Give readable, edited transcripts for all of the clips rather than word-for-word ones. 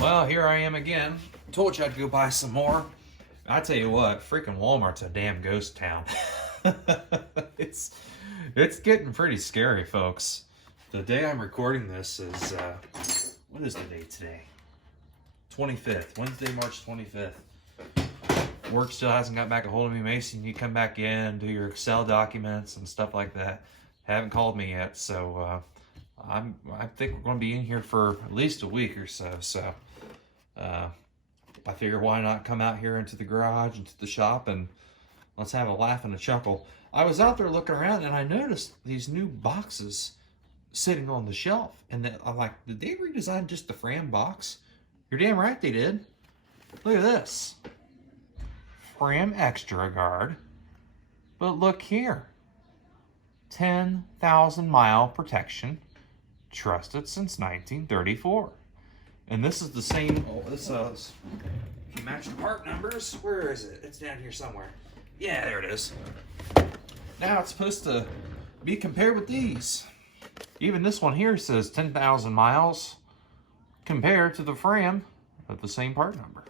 Well, here I am again. Told you I'd go buy some more. I tell you what, freaking Walmart's a damn ghost town. it's getting pretty scary, folks. The day I'm recording this is what is the date today? 25th, Wednesday, March 25th. Work still hasn't got back a hold of me. Mason, you come back in, do your Excel documents and stuff like that. Haven't called me yet, so I think we're going to be in here for at least a week or so. So I figure why not come out here into the garage, into the shop, and let's have a laugh and a chuckle. I was out there looking around and I noticed these new boxes sitting on the shelf, and I'm like, did they redesign just the Fram box? You're damn right they did. Look at this. Fram Extra Guard. But look here. 10,000 mile protection. Trusted since 1934. And this is the same, if you match the part numbers, where is it? It's down here somewhere. Yeah, there it is. Now it's supposed to be compared with these. Even this one here says 10,000 miles compared to the Fram of the same part number.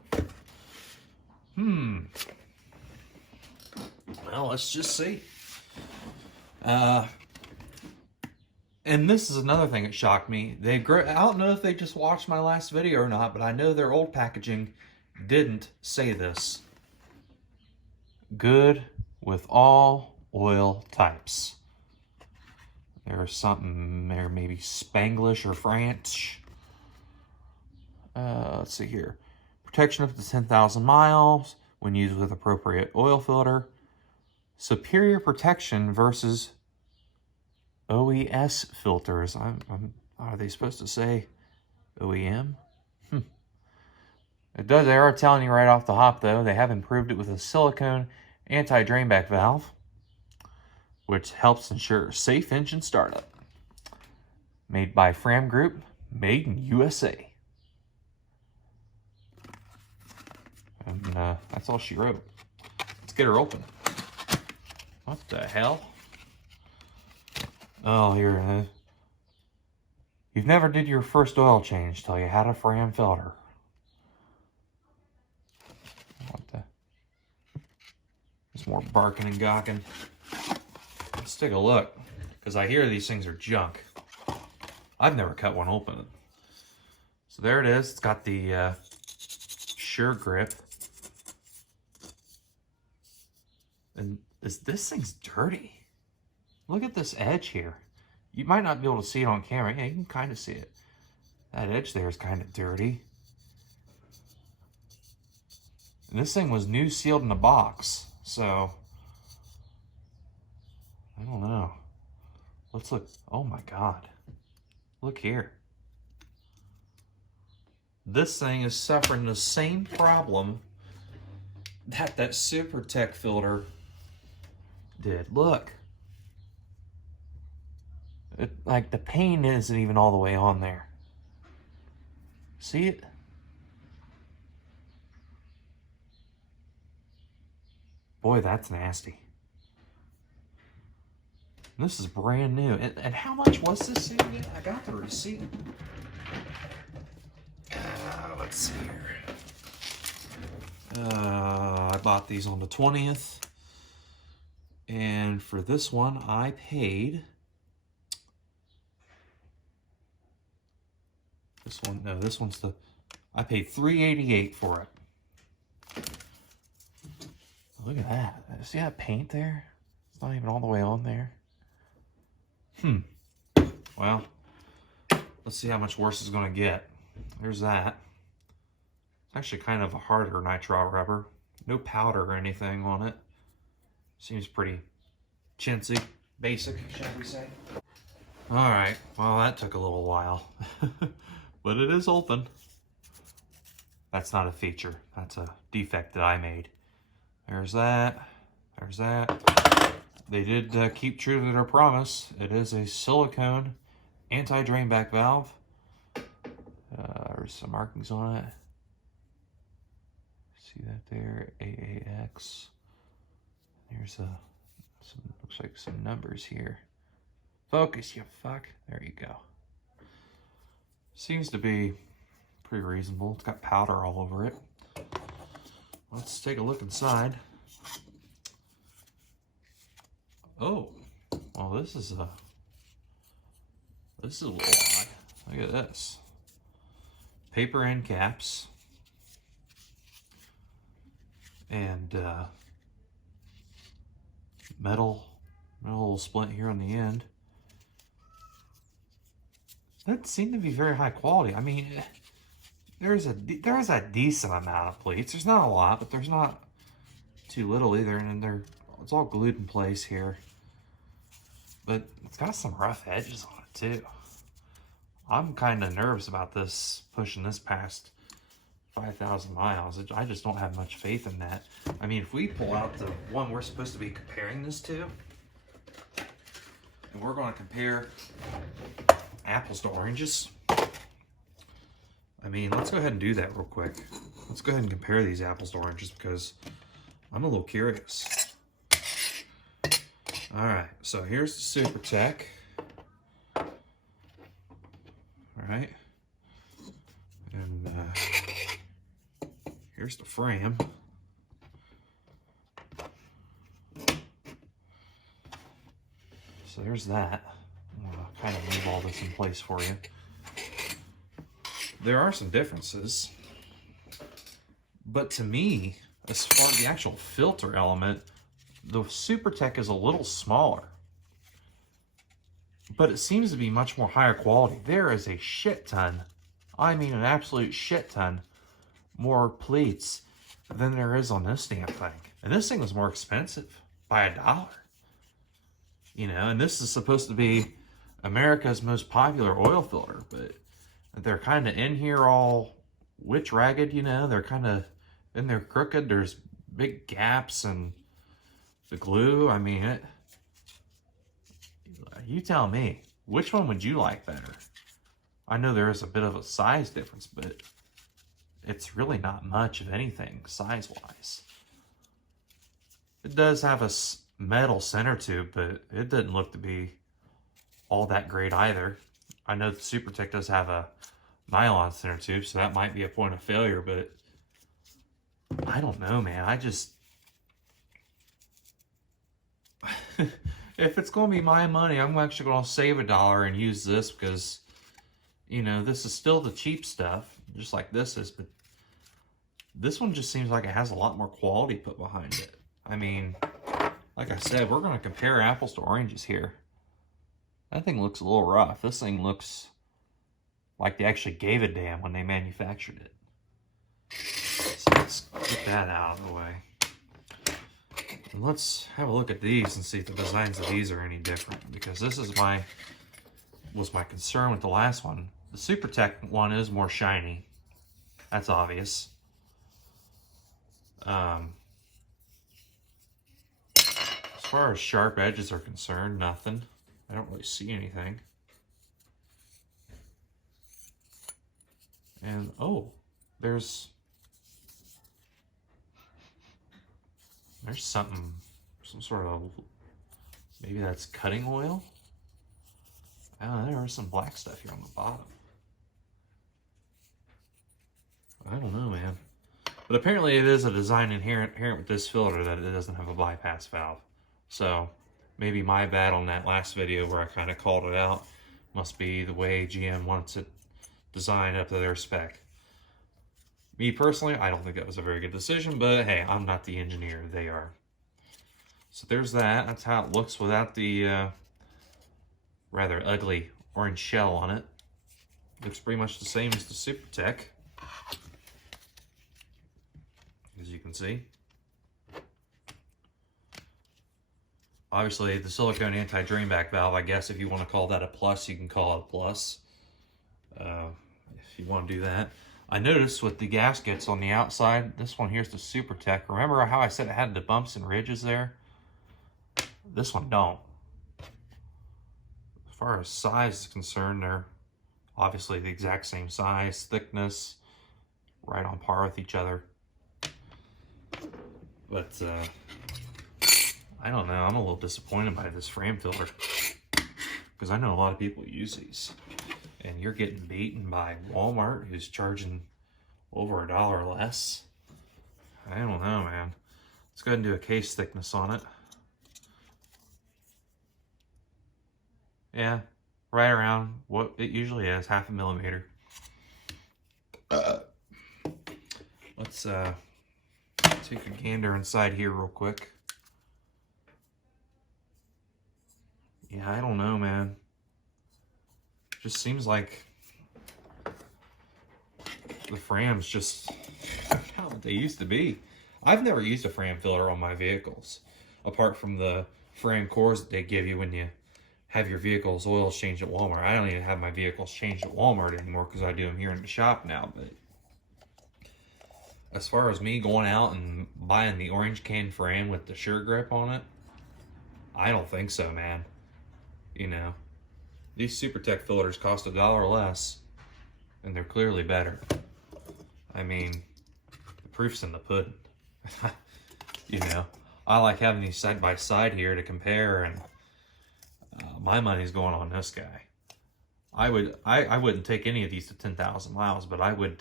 Well, let's just see. And this is another thing that shocked me. I don't know if they just watched my last video or not, but I know their old packaging didn't say this. Good with all oil types. There's something there, maybe Spanglish or French. Let's see here. Protection up to 10,000 miles when used with appropriate oil filter. Superior protection versus OES filters. Are they supposed to say OEM? It does. They are telling you right off the hop, though. They have improved it with a silicone anti-drainback valve, which helps ensure safe engine startup. Made by Fram Group, made in USA. And that's all she wrote. Let's get her open. What the hell? Oh, here. You've never did your first oil change till you had a Fram filter. What the? There's more barking and gawking. Let's take a look, because I hear these things are junk. I've never cut one open. So there it is. It's got the Sure Grip. And this thing's dirty. Look at this edge here. You might not be able to see it on camera. Yeah, you can kind of see it. That edge there is kind of dirty. And this thing was new sealed in a box, so I don't know. Let's look. Oh my God. Look here. This thing is suffering the same problem that Super Tech filter did. Look. Like the paint isn't even all the way on there. See it? Boy, that's nasty. This is brand new. And how much was this again? I got the receipt. Let's see here. I bought these on the 20th. And for this one, I paid... This one's the... I paid $3.88 for it. Look at that. See that paint there? It's not even all the way on there. Well, let's see how much worse it's going to get. There's that. It's actually kind of a harder nitrile rubber. No powder or anything on it. Seems pretty chintzy. Basic, shall we say. Alright, well that took a little while. But it is open. That's not a feature. That's a defect that I made. There's that. There's that. They did keep true to their promise. It is a silicone anti-drainback valve. There's some markings on it. See that there? AAX. There's looks like some numbers here. Focus, you fuck. There you go. Seems to be pretty reasonable. It's got powder all over it. Let's take a look inside. Oh, well, this is a little odd. Look at this. Paper end caps. And metal little splint here on the end. That seemed to be very high quality. I mean, there's a decent amount of pleats. There's not a lot, but there's not too little either. And then it's all glued in place here. But it's got some rough edges on it too. I'm kind of nervous about this, pushing this past 5,000 miles. I just don't have much faith in that. I mean, if we pull out the one we're supposed to be comparing this to, and we're going to compare apples to oranges. I mean, let's go ahead and do that real quick. Let's go ahead and compare these apples to oranges because I'm a little curious. All right, so here's the Super Tech. All right, and here's the Fram. So there's that. I'm gonna kind of move all this in place for you. There are some differences, but to me, as far as the actual filter element, the Super Tech is a little smaller, but it seems to be much more higher quality. There is a shit ton, I mean an absolute shit ton, more pleats than there is on this damn thing. And this thing was more expensive by $1. You know, and this is supposed to be America's most popular oil filter, but they're kind of in here all witch ragged, you know, they're kind of in there crooked. There's big gaps and the glue, I mean, you tell me, which one would you like better? I know there is a bit of a size difference, but it's really not much of anything size-wise. It does have a metal center tube, but it doesn't look to be all that great either. I know the Super Tech does have a nylon center tube, so that might be a point of failure, but I don't know, man. I just... if it's going to be my money, I'm actually going to save $1 and use this because, you know, this is still the cheap stuff, just like this is, but this one just seems like it has a lot more quality put behind it. I mean, like I said, we're going to compare apples to oranges here. That thing looks a little rough. This thing looks like they actually gave a damn when they manufactured it. So let's get that out of the way. And let's have a look at these and see if the designs of these are any different, because this is was my concern with the last one. The Super Tech one is more shiny. That's obvious. As far as sharp edges are concerned, nothing. I don't really see anything. And oh, there's something, some sort of, maybe that's cutting oil. I don't know, there's some black stuff here on the bottom. I don't know, man. But apparently it is a design inherent with this filter that it doesn't have a bypass valve. So maybe my bad on that last video where I kind of called it out. Must be the way GM wants it designed up to their spec. Me personally, I don't think that was a very good decision, but hey, I'm not the engineer, they are. So there's that. That's how it looks without the rather ugly orange shell on it. Looks pretty much the same as the Super Tech, as you can see. Obviously, the silicone anti-drain back valve, I guess if you want to call that a plus, you can call it a plus. If you want to do that. I noticed with the gaskets on the outside, this one here's the Super Tech. Remember how I said it had the bumps and ridges there? This one don't. As far as size is concerned, they're obviously the exact same size, thickness, right on par with each other. But I don't know, I'm a little disappointed by this Fram filter because I know a lot of people use these. and you're getting beaten by Walmart, who's charging over $1 less. I don't know, man. Let's go ahead and do a case thickness on it. Yeah, right around what it usually is, 1/2 millimeter. Let's take a gander inside here real quick. Yeah, I don't know, man. Just seems like the Frams just not what they used to be. I've never used a Fram filter on my vehicles, apart from the Fram cores that they give you when you have your vehicle's oils changed at Walmart. I don't even have my vehicles changed at Walmart anymore because I do them here in the shop now. But as far as me going out and buying the orange can Fram with the Sure Grip on it, I don't think so, man. You know, these SuperTech filters cost $1 less, and they're clearly better. I mean, the proof's in the pudding. You know, I like having these side by side here to compare, and my money's going on this guy. I wouldn't take any of these to 10,000 miles, but I would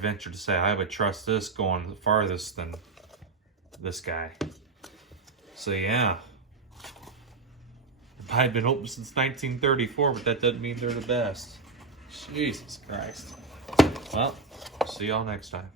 venture to say I would trust this going the farthest than this guy. So yeah, I've been open since 1934, but that doesn't mean they're the best. Jesus Christ. Well, see y'all next time.